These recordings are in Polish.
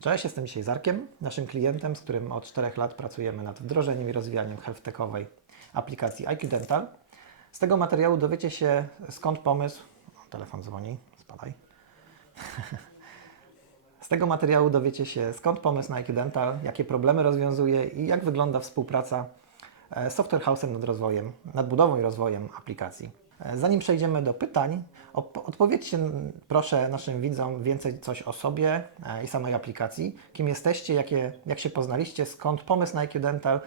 Cześć, jestem dzisiaj z Arkiem, naszym klientem, z którym od 4 lat pracujemy nad wdrożeniem i rozwijaniem health-techowej aplikacji IQ Dental. Z tego materiału dowiecie się, skąd pomysł... Telefon dzwoni, spadaj. Z tego materiału dowiecie się, skąd pomysł na IQ Dental, jakie problemy rozwiązuje i jak wygląda współpraca z Software House'em nad budową i rozwojem aplikacji. Zanim przejdziemy do pytań, odpowiedzcie proszę naszym widzom więcej coś o sobie i samej aplikacji. Kim jesteście, jak się poznaliście, skąd pomysł na IQ Dental,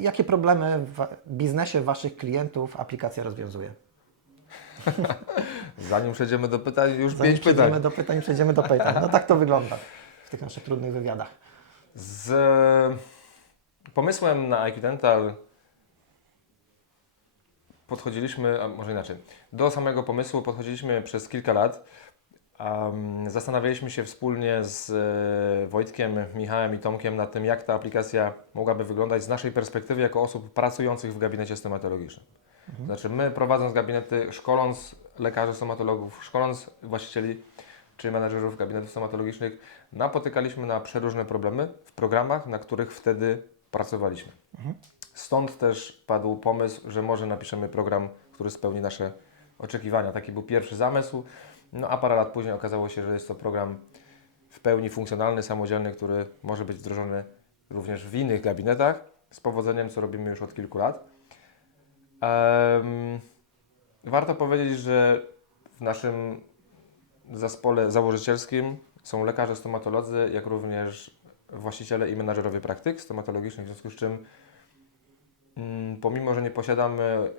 jakie problemy w biznesie Waszych klientów aplikacja rozwiązuje. Zanim przejdziemy do pytań, już Zanim 5 pytań. przejdziemy do pytań. No tak to wygląda w tych naszych trudnych wywiadach. Z pomysłem na IQ Dental podchodziliśmy, a może inaczej, do samego pomysłu podchodziliśmy przez kilka lat. Zastanawialiśmy się wspólnie z Wojtkiem, Michałem i Tomkiem nad tym, jak ta aplikacja mogłaby wyglądać z naszej perspektywy jako osób pracujących w gabinecie stomatologicznym. Znaczy my prowadząc gabinety, szkoląc lekarzy stomatologów, szkoląc właścicieli czy menedżerów gabinetów stomatologicznych, napotykaliśmy na przeróżne problemy w programach, na których wtedy pracowaliśmy. Stąd też padł pomysł, że może napiszemy program, który spełni nasze oczekiwania. Taki był pierwszy zamysł. No a parę lat później okazało się, że jest to program w pełni funkcjonalny, samodzielny, który może być wdrożony również w innych gabinetach z powodzeniem, co robimy już od kilku lat. Warto powiedzieć, że w naszym zespole założycielskim są lekarze stomatolodzy, jak również właściciele i menadżerowie praktyk stomatologicznych, w związku z czym pomimo, że nie posiadamy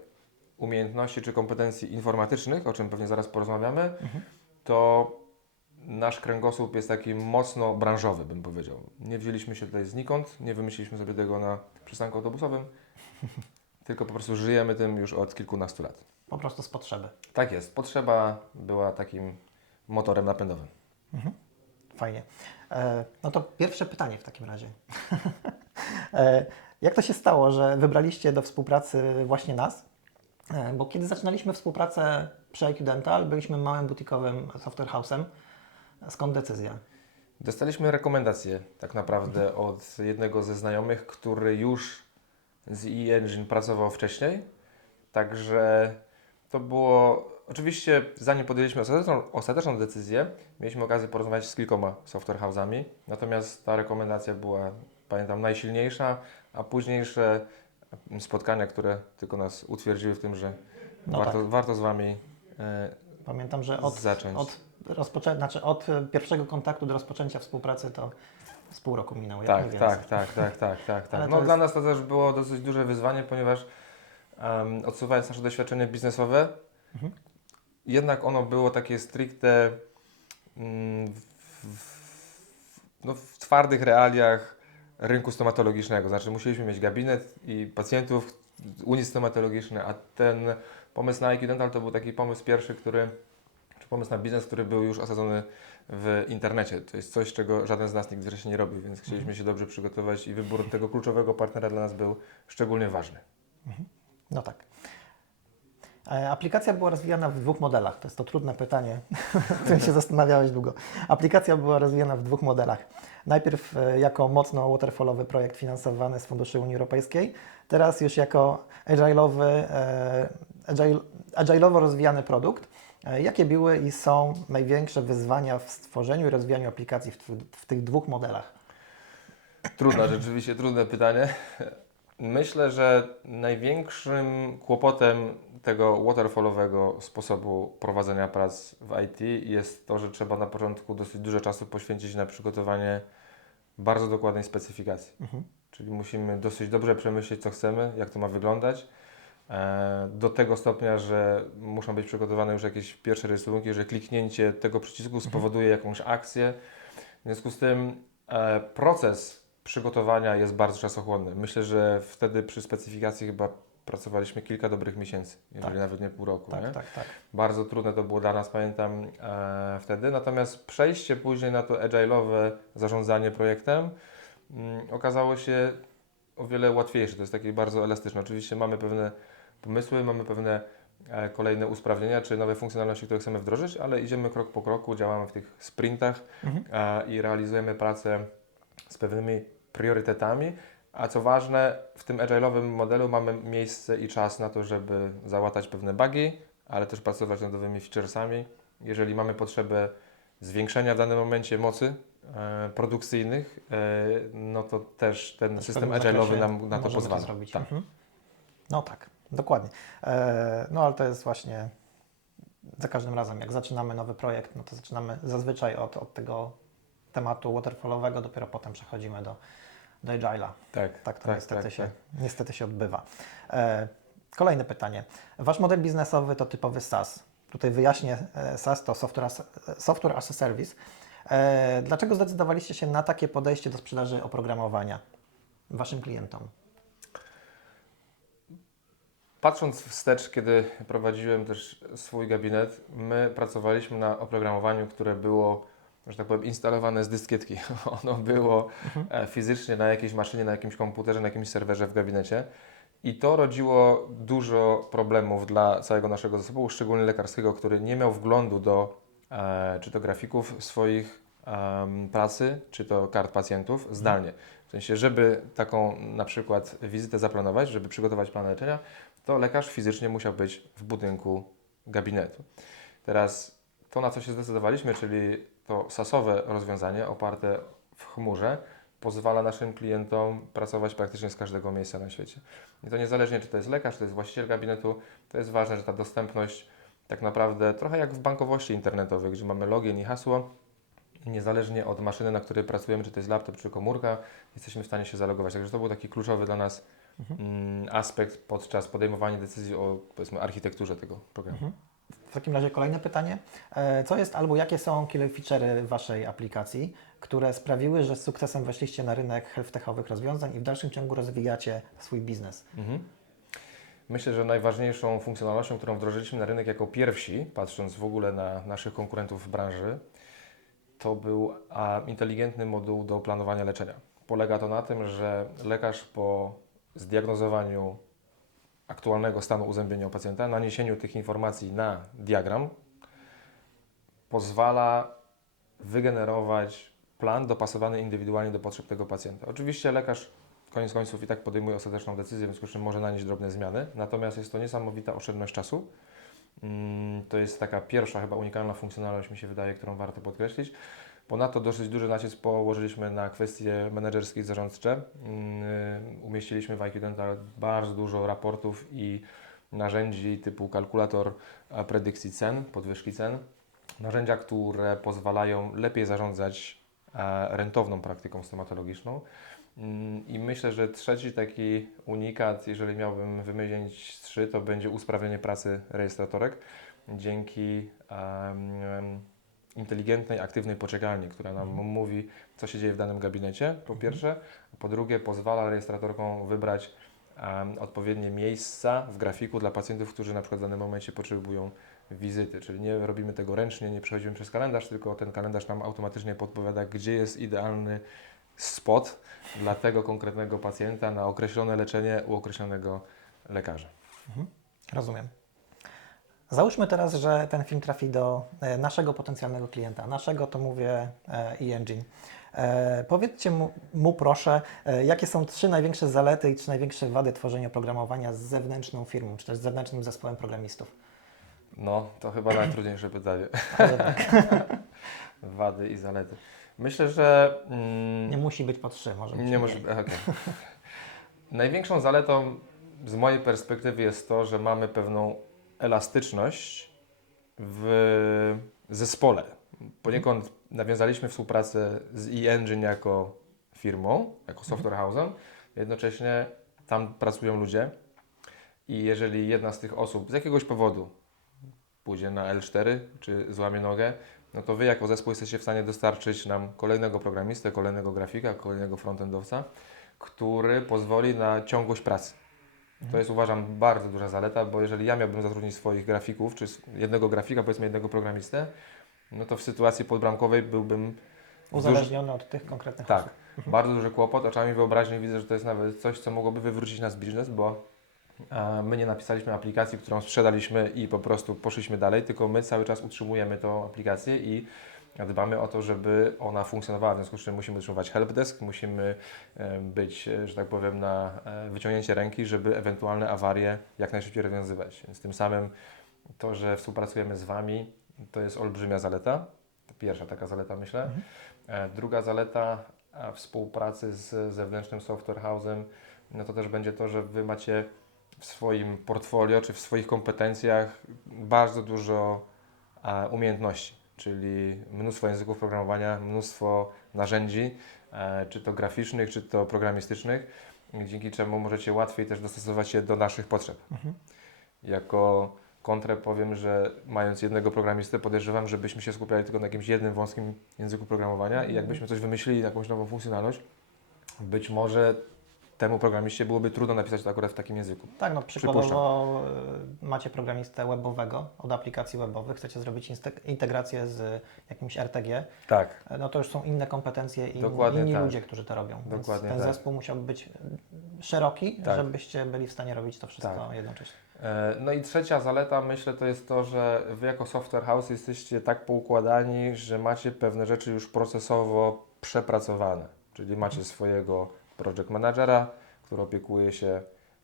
umiejętności czy kompetencji informatycznych, o czym pewnie zaraz porozmawiamy, to nasz kręgosłup jest taki mocno branżowy, bym powiedział. Nie wzięliśmy się tutaj znikąd, nie wymyśliliśmy sobie tego na przystanku autobusowym, tylko po prostu żyjemy tym już od kilkunastu lat. Po prostu z potrzeby. Tak jest, potrzeba była takim motorem napędowym. Fajnie. No to pierwsze pytanie w takim razie. Jak to się stało, że wybraliście do współpracy właśnie nas? Bo kiedy zaczynaliśmy współpracę przy IQ Dental, byliśmy małym butikowym software house'em. Skąd decyzja? Dostaliśmy rekomendację tak naprawdę od jednego ze znajomych, który już z e-Engine pracował wcześniej. Także to było, oczywiście zanim podjęliśmy ostateczną decyzję, mieliśmy okazję porozmawiać z kilkoma software house'ami, natomiast ta rekomendacja była, pamiętam, najsilniejsza, a późniejsze spotkania, które tylko nas utwierdziły w tym, że No warto z Wami Pamiętam, że zacząć. od pierwszego kontaktu do rozpoczęcia współpracy to z pół roku minęło. jak Tak, nie więcej. tak. Ale to No, jest- dla nas to też było dosyć duże wyzwanie, ponieważ odsuwając nasze doświadczenie biznesowe, jednak ono było takie stricte w twardych realiach rynku stomatologicznego. Znaczy musieliśmy mieć gabinet i pacjentów, unit stomatologiczny, a ten pomysł na IQ Dental to był taki pomysł pierwszy, czy pomysł na biznes, który był już osadzony w internecie. To jest coś, czego żaden z nas nigdy wcześniej nie robił, więc chcieliśmy się dobrze przygotować i wybór tego kluczowego partnera dla nas był szczególnie ważny. No tak. Aplikacja była rozwijana w dwóch modelach. To jest to trudne pytanie, nad którym się zastanawiałeś długo. Aplikacja była rozwijana w dwóch modelach. Najpierw jako mocno waterfallowy projekt finansowany z funduszy Unii Europejskiej, teraz już jako agile'owo rozwijany produkt. Jakie były i są największe wyzwania w stworzeniu i rozwijaniu aplikacji w tych dwóch modelach? Rzeczywiście trudne pytanie. Myślę, że największym kłopotem tego waterfallowego sposobu prowadzenia prac w IT jest to, że trzeba na początku dosyć dużo czasu poświęcić na przygotowanie bardzo dokładnej specyfikacji. Czyli musimy dosyć dobrze przemyśleć, co chcemy, jak to ma wyglądać. Do tego stopnia, że muszą być przygotowane już jakieś pierwsze rysunki, że kliknięcie tego przycisku spowoduje jakąś akcję. W związku z tym proces przygotowania jest bardzo czasochłonny. Myślę, że wtedy przy specyfikacji chyba pracowaliśmy kilka dobrych miesięcy, jeżeli nawet nie pół roku. Nie? Tak. Bardzo trudne to było dla nas, pamiętam wtedy. Natomiast przejście później na to agile'owe zarządzanie projektem okazało się o wiele łatwiejsze. To jest takie bardzo elastyczne. Oczywiście mamy pewne pomysły, mamy pewne kolejne usprawnienia czy nowe funkcjonalności, które chcemy wdrożyć, ale idziemy krok po kroku, działamy w tych sprintach i realizujemy pracę z pewnymi priorytetami. A co ważne, w tym agile'owym modelu mamy miejsce i czas na to, żeby załatać pewne bugi, ale też pracować nad nowymi featuresami. Jeżeli mamy potrzebę zwiększenia w danym momencie mocy produkcyjnych, no to też ten W system pewnym agile'owy zakresie nam na to możemy pozwala. zrobić. Tak. No tak, dokładnie. No ale to jest właśnie za każdym razem, jak zaczynamy nowy projekt, no to zaczynamy zazwyczaj od tego tematu waterfallowego, dopiero potem przechodzimy do Agile'a. Tak to niestety się odbywa. Kolejne pytanie. Wasz model biznesowy to typowy SaaS. Tutaj wyjaśnię, SaaS to Software as a Service. Dlaczego zdecydowaliście się na takie podejście do sprzedaży oprogramowania Waszym klientom? Patrząc wstecz, kiedy prowadziłem też swój gabinet, my pracowaliśmy na oprogramowaniu, które było, że tak powiem, instalowane z dyskietki. Ono było fizycznie na jakiejś maszynie, na jakimś komputerze, na jakimś serwerze w gabinecie. I to rodziło dużo problemów dla całego naszego zespołu, szczególnie lekarskiego, który nie miał wglądu do czy to grafików swoich pracy, czy to kart pacjentów zdalnie. W sensie, żeby taką na przykład wizytę zaplanować, żeby przygotować plan leczenia, to lekarz fizycznie musiał być w budynku gabinetu. Teraz to, na co się zdecydowaliśmy, czyli to SaaS-owe rozwiązanie oparte w chmurze, pozwala naszym klientom pracować praktycznie z każdego miejsca na świecie. I to niezależnie, czy to jest lekarz, czy to jest właściciel gabinetu, to jest ważne, że ta dostępność tak naprawdę trochę jak w bankowości internetowej, gdzie mamy login i hasło, i niezależnie od maszyny, na której pracujemy, czy to jest laptop, czy komórka, jesteśmy w stanie się zalogować. Także to był taki kluczowy dla nas aspekt podczas podejmowania decyzji o, powiedzmy, architekturze tego programu. W takim razie kolejne pytanie. Co jest albo jakie są killer feature'y Waszej aplikacji, które sprawiły, że z sukcesem weszliście na rynek health-techowych rozwiązań i w dalszym ciągu rozwijacie swój biznes? Myślę, że najważniejszą funkcjonalnością, którą wdrożyliśmy na rynek jako pierwsi, patrząc w ogóle na naszych konkurentów w branży, to był inteligentny moduł do planowania leczenia. Polega to na tym, że lekarz po zdiagnozowaniu aktualnego stanu uzębienia u pacjenta, naniesieniu tych informacji na diagram, pozwala wygenerować plan dopasowany indywidualnie do potrzeb tego pacjenta. Oczywiście lekarz koniec końców i tak podejmuje ostateczną decyzję, w związku z czym może nanieść drobne zmiany, natomiast jest to niesamowita oszczędność czasu. To jest taka pierwsza, chyba unikalna funkcjonalność, mi się wydaje, którą warto podkreślić. Ponadto dosyć duży nacisk położyliśmy na kwestie menedżerskie i zarządcze. Umieściliśmy w IQ Dental bardzo dużo raportów i narzędzi typu kalkulator predykcji cen, podwyżki cen. Narzędzia, które pozwalają lepiej zarządzać rentowną praktyką stomatologiczną. I myślę, że trzeci taki unikat, jeżeli miałbym wymienić 3, to będzie usprawnienie pracy rejestratorek dzięki inteligentnej, aktywnej poczekalni, która nam mówi, co się dzieje w danym gabinecie, po pierwsze. Po drugie, pozwala rejestratorkom wybrać odpowiednie miejsca w grafiku dla pacjentów, którzy na przykład w danym momencie potrzebują wizyty. Czyli nie robimy tego ręcznie, nie przechodzimy przez kalendarz, tylko ten kalendarz nam automatycznie podpowiada, gdzie jest idealny spot dla tego konkretnego pacjenta na określone leczenie u określonego lekarza. Rozumiem. Załóżmy teraz, że ten film trafi do naszego potencjalnego klienta. Naszego to mówię e-engine. Powiedzcie mu proszę, jakie są 3 największe zalety i 3 największe wady tworzenia oprogramowania z zewnętrzną firmą, czy też z zewnętrznym zespołem programistów. No, to chyba najtrudniejsze pytanie. Wady i zalety. Myślę, że... Nie musi być po 3, może być nie może. Okay. Największą zaletą z mojej perspektywy jest to, że mamy pewną elastyczność w zespole. Poniekąd nawiązaliśmy współpracę z e-engine jako firmą, jako software house'em. Jednocześnie tam pracują ludzie i jeżeli jedna z tych osób z jakiegoś powodu pójdzie na L4 czy złamie nogę, no to Wy jako zespół jesteście w stanie dostarczyć nam kolejnego programistę, kolejnego grafika, kolejnego frontendowca, który pozwoli na ciągłość pracy. To jest, uważam, bardzo duża zaleta, bo jeżeli ja miałbym zatrudnić swoich grafików, czy jednego grafika, powiedzmy jednego programistę, no to w sytuacji podbramkowej byłbym uzależniony od tych konkretnych tak, osób. bardzo duży kłopot. Oczami wyobraźni widzę, że to jest nawet coś, co mogłoby wywrócić nas biznes, bo My nie napisaliśmy aplikacji, którą sprzedaliśmy i po prostu poszliśmy dalej, tylko my cały czas utrzymujemy tą aplikację i dbamy o to, żeby ona funkcjonowała, w związku z czym musimy utrzymywać helpdesk, musimy być, że tak powiem, na wyciągnięcie ręki, żeby ewentualne awarie jak najszybciej rozwiązywać. Więc tym samym to, że współpracujemy z Wami, to jest olbrzymia zaleta. To pierwsza taka zaleta, myślę. Druga zaleta współpracy z zewnętrznym software house'em, no to też będzie to, że Wy macie w swoim portfolio czy w swoich kompetencjach bardzo dużo umiejętności, czyli mnóstwo języków programowania, mnóstwo narzędzi, czy to graficznych, czy to programistycznych, dzięki czemu możecie łatwiej też dostosować się do naszych potrzeb. Jako kontrę powiem, że mając jednego programistę, podejrzewam, żebyśmy się skupiali tylko na jakimś jednym wąskim języku programowania i jakbyśmy coś wymyślili, jakąś nową funkcjonalność, być może temu programiście byłoby trudno napisać to akurat w takim języku. Tak, no przykładowo macie programistę webowego od aplikacji webowych, chcecie zrobić integrację z jakimś RTG, Tak. no to już są inne kompetencje i Dokładnie inni tak. ludzie, którzy to robią. Dokładnie Więc ten tak. zespół musiałby być szeroki, Tak. żebyście byli w stanie robić to wszystko Tak. jednocześnie. No i trzecia zaleta, myślę, to jest to, że Wy jako software house jesteście tak poukładani, że macie pewne rzeczy już procesowo przepracowane. Czyli macie swojego project managera, który opiekuje się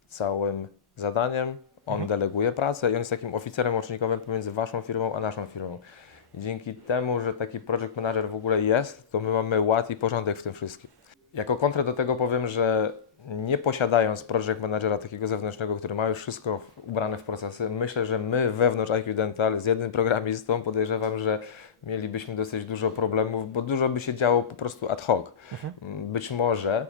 całym zadaniem, on deleguje pracę i on jest takim oficerem łącznikowym pomiędzy Waszą firmą a naszą firmą. I dzięki temu, że taki project manager w ogóle jest, to my mamy ład i porządek w tym wszystkim. Jako kontrę do tego powiem, że nie posiadając project managera takiego zewnętrznego, który ma już wszystko ubrane w procesy, myślę, że my wewnątrz IQ Dental z jednym programistą podejrzewam, że mielibyśmy dosyć dużo problemów, bo dużo by się działo po prostu ad hoc. Być może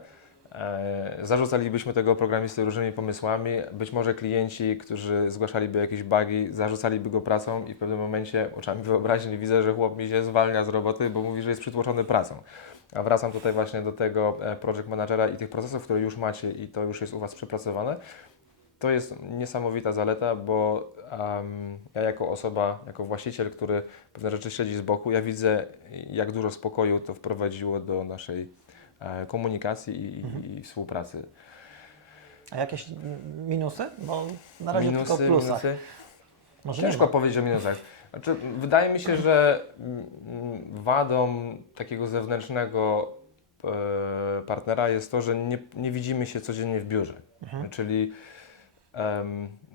zarzucalibyśmy tego programisty różnymi pomysłami, być może klienci, którzy zgłaszaliby jakieś bugi, zarzucaliby go pracą i w pewnym momencie oczami wyobraźni widzę, że chłop mi się zwalnia z roboty, bo mówi, że jest przytłoczony pracą. A wracam tutaj właśnie do tego project managera i tych procesów, które już macie i to już jest u Was przepracowane. To jest niesamowita zaleta, bo ja jako osoba, jako właściciel, który pewne rzeczy śledzi z boku, ja widzę, jak dużo spokoju to wprowadziło do naszej komunikacji i współpracy. A jakieś minusy? Bo na razie tylko plusach. Minusy? Może Ciężko nie ma. powiedzieć o minusach. Znaczy, wydaje mi się, że wadą takiego zewnętrznego partnera jest to, że nie widzimy się codziennie w biurze. Czyli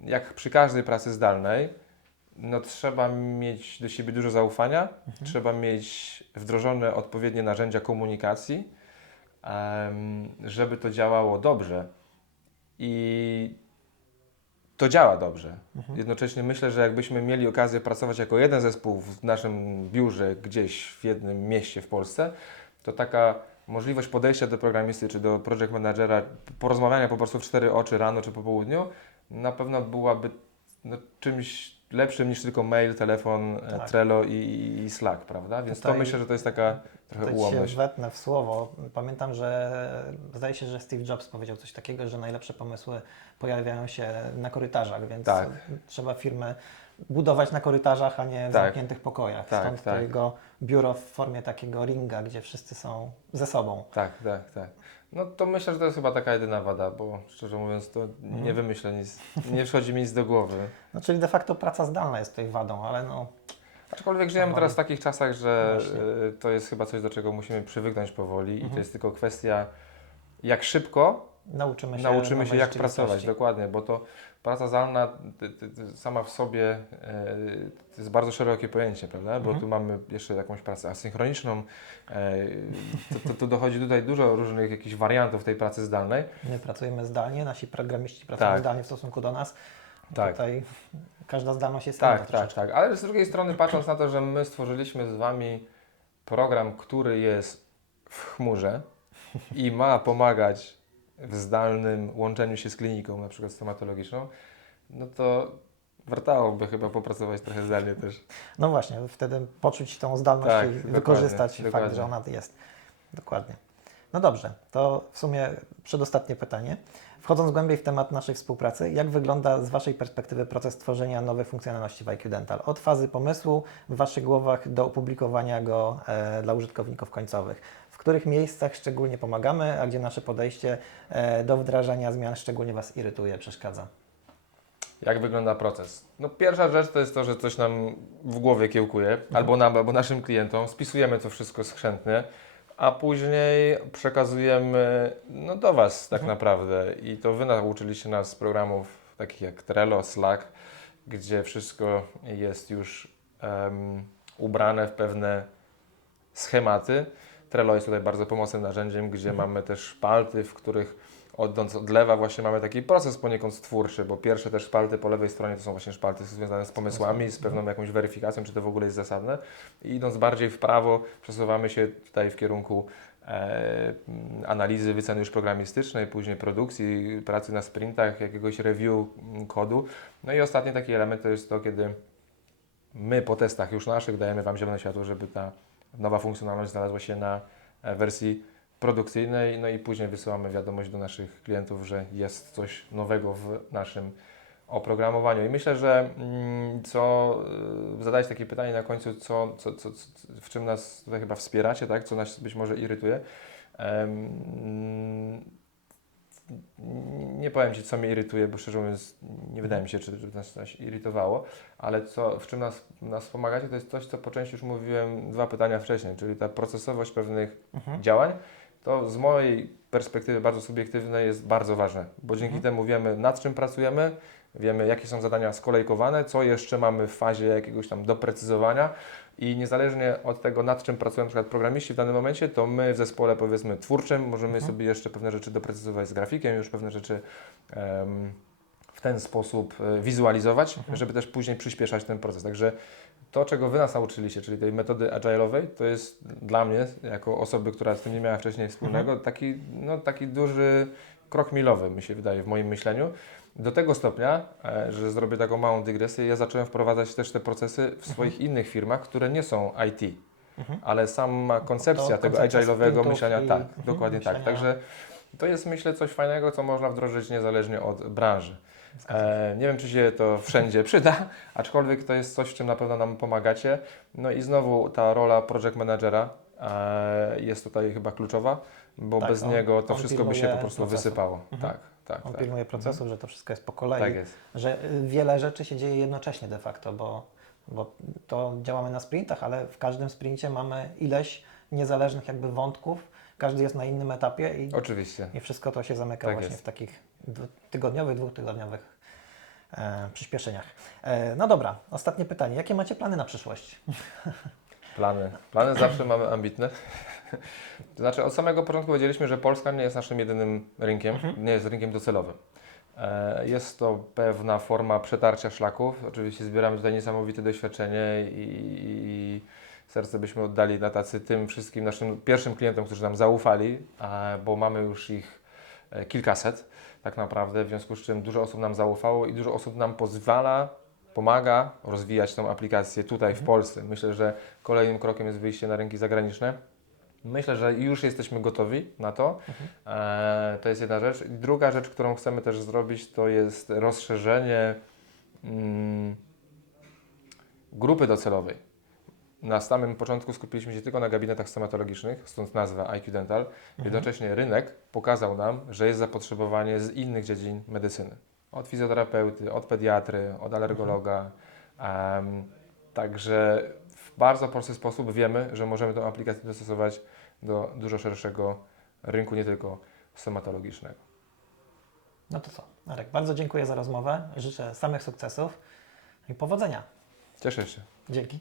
jak przy każdej pracy zdalnej, no trzeba mieć do siebie dużo zaufania, trzeba mieć wdrożone odpowiednie narzędzia komunikacji, żeby to działało dobrze. I to działa dobrze. Jednocześnie myślę, że jakbyśmy mieli okazję pracować jako jeden zespół w naszym biurze gdzieś w jednym mieście w Polsce, to taka możliwość podejścia do programisty czy do project managera, porozmawiania po prostu w 4 oczy rano czy po południu, na pewno byłaby czymś lepszym niż tylko mail, telefon, Tak. Trello i Slack, prawda? Więc Tutaj- to myślę, że to jest taka trochę Tutaj się ułomność. wetnę w słowo. Pamiętam, że zdaje się, że Steve Jobs powiedział coś takiego, że najlepsze pomysły pojawiają się na korytarzach, więc Tak. trzeba firmę budować na korytarzach, a nie w Tak. zamkniętych pokojach. Tak, Stąd tak. to jego biuro w formie takiego ringa, gdzie wszyscy są ze sobą. Tak. No to myślę, że to jest chyba taka jedyna wada, bo szczerze mówiąc to nie wymyślę nic, nie przychodzi mi nic do głowy. No, czyli de facto praca zdalna jest tutaj wadą, ale no Aczkolwiek żyjemy teraz w takich czasach, że Właśnie. to jest chyba coś, do czego musimy przywyknąć powoli i to jest tylko kwestia, jak szybko nauczymy się jak nowej pracować, rzeczywistości. dokładnie, bo to praca zdalna sama w sobie to jest bardzo szerokie pojęcie, prawda? Bo tu mamy jeszcze jakąś pracę asynchroniczną, to dochodzi tutaj dużo różnych jakichś wariantów tej pracy zdalnej. My pracujemy zdalnie, nasi programiści pracują Tak. zdalnie w stosunku do nas. Tak. Tutaj każda zdalność jest inna troszeczkę. Tak. Ale z drugiej strony patrząc na to, że my stworzyliśmy z Wami program, który jest w chmurze i ma pomagać w zdalnym łączeniu się z kliniką, na przykład stomatologiczną, no to wartałoby chyba popracować trochę zdalnie też. No właśnie, wtedy poczuć tą zdalność Tak, i dokładnie, wykorzystać fakt, dokładnie. że ona jest. Dokładnie. No dobrze, to w sumie przedostatnie pytanie. Wchodząc głębiej w temat naszej współpracy, jak wygląda z Waszej perspektywy proces tworzenia nowych funkcjonalności w IQ Dental? Od fazy pomysłu w Waszych głowach do opublikowania go dla użytkowników końcowych. W których miejscach szczególnie pomagamy, a gdzie nasze podejście do wdrażania zmian szczególnie Was irytuje, przeszkadza? Jak wygląda proces? No pierwsza rzecz to jest to, że coś nam w głowie kiełkuje, albo nam, albo naszym klientom. Spisujemy to wszystko skrzętnie, a później przekazujemy no, do Was tak naprawdę. I to Wy nauczyliście nas z programów takich jak Trello, Slack, gdzie wszystko jest już ubrane w pewne schematy. Trello jest tutaj bardzo pomocnym narzędziem, gdzie mamy też szpalty, w których idąc od lewa właśnie mamy taki proces poniekąd stwórczy, bo pierwsze też szpalty po lewej stronie to są właśnie szpalty związane z pomysłami, z pewną jakąś weryfikacją, czy to w ogóle jest zasadne. I idąc bardziej w prawo przesuwamy się tutaj w kierunku analizy, wyceny już programistycznej, później produkcji, pracy na sprintach, jakiegoś review kodu. No i ostatni taki element to jest to, kiedy my po testach już naszych dajemy Wam zielone światło, żeby ta nowa funkcjonalność znalazła się na wersji produkcyjnej, no i później wysyłamy wiadomość do naszych klientów, że jest coś nowego w naszym oprogramowaniu. I myślę, że zadać takie pytanie na końcu, w czym nas tutaj chyba wspieracie, tak? Co nas być może irytuje. Nie powiem Ci, co mnie irytuje, bo szczerze mówiąc nie wydaje mi się, czy nas coś irytowało, ale w czym nas pomagacie, to jest coś, co po części już mówiłem 2 pytania wcześniej, czyli ta procesowość pewnych działań. To z mojej perspektywy bardzo subiektywnej jest bardzo ważne, bo dzięki temu wiemy, nad czym pracujemy, wiemy, jakie są zadania skolejkowane, co jeszcze mamy w fazie jakiegoś tam doprecyzowania i niezależnie od tego, nad czym pracują na przykład programiści w danym momencie, to my w zespole, powiedzmy, twórczym możemy sobie jeszcze pewne rzeczy doprecyzować z grafikiem, już pewne rzeczy w ten sposób wizualizować, żeby też później przyspieszać ten proces. Także to, czego Wy nas nauczyliście, czyli tej metody agile'owej, to jest dla mnie, jako osoby, która z tym nie miała wcześniej wspólnego, taki duży krok milowy, mi się wydaje, w moim myśleniu. Do tego stopnia, że zrobię taką małą dygresję, ja zacząłem wprowadzać też te procesy w swoich innych firmach, które nie są IT, ale sama koncepcja tego agile'owego myślenia, tak, dokładnie tak. Także to jest, myślę, coś fajnego, co można wdrożyć niezależnie od branży. Nie wiem, czy się to wszędzie przyda, aczkolwiek to jest coś, w czym na pewno nam pomagacie. No i znowu ta rola project managera jest tutaj chyba kluczowa, bo bez niego to wszystko by się po prostu wysypało. Tak. On pilnuje procesu, że to wszystko jest po kolei, Tak jest. że wiele rzeczy się dzieje jednocześnie de facto, bo to działamy na sprintach, ale w każdym sprincie mamy ileś niezależnych jakby wątków, każdy jest na innym etapie Oczywiście. i wszystko to się zamyka Tak właśnie jest. w takich tygodniowych, 2-tygodniowych przyspieszeniach. No dobra, ostatnie pytanie. Jakie macie plany na przyszłość? Plany zawsze mamy ambitne. To znaczy od samego początku powiedzieliśmy, że Polska nie jest naszym jedynym rynkiem, nie jest rynkiem docelowym. Jest to pewna forma przetarcia szlaków. Oczywiście zbieramy tutaj niesamowite doświadczenie i serce byśmy oddali na tacy tym wszystkim naszym pierwszym klientom, którzy nam zaufali, bo mamy już ich kilkaset tak naprawdę, w związku z czym dużo osób nam zaufało i dużo osób nam pomaga rozwijać tą aplikację tutaj w Polsce. Myślę, że kolejnym krokiem jest wyjście na rynki zagraniczne. Myślę, że już jesteśmy gotowi na to. To jest jedna rzecz. I druga rzecz, którą chcemy też zrobić, to jest rozszerzenie grupy docelowej. Na samym początku skupiliśmy się tylko na gabinetach stomatologicznych, stąd nazwa IQ Dental. Jednocześnie rynek pokazał nam, że jest zapotrzebowanie z innych dziedzin medycyny. Od fizjoterapeuty, od pediatry, od alergologa. Także w bardzo prosty sposób wiemy, że możemy tę aplikację dostosować do dużo szerszego rynku, nie tylko stomatologicznego. No to co, Arek, bardzo dziękuję za rozmowę. Życzę samych sukcesów i powodzenia. Cieszę się. Dzięki.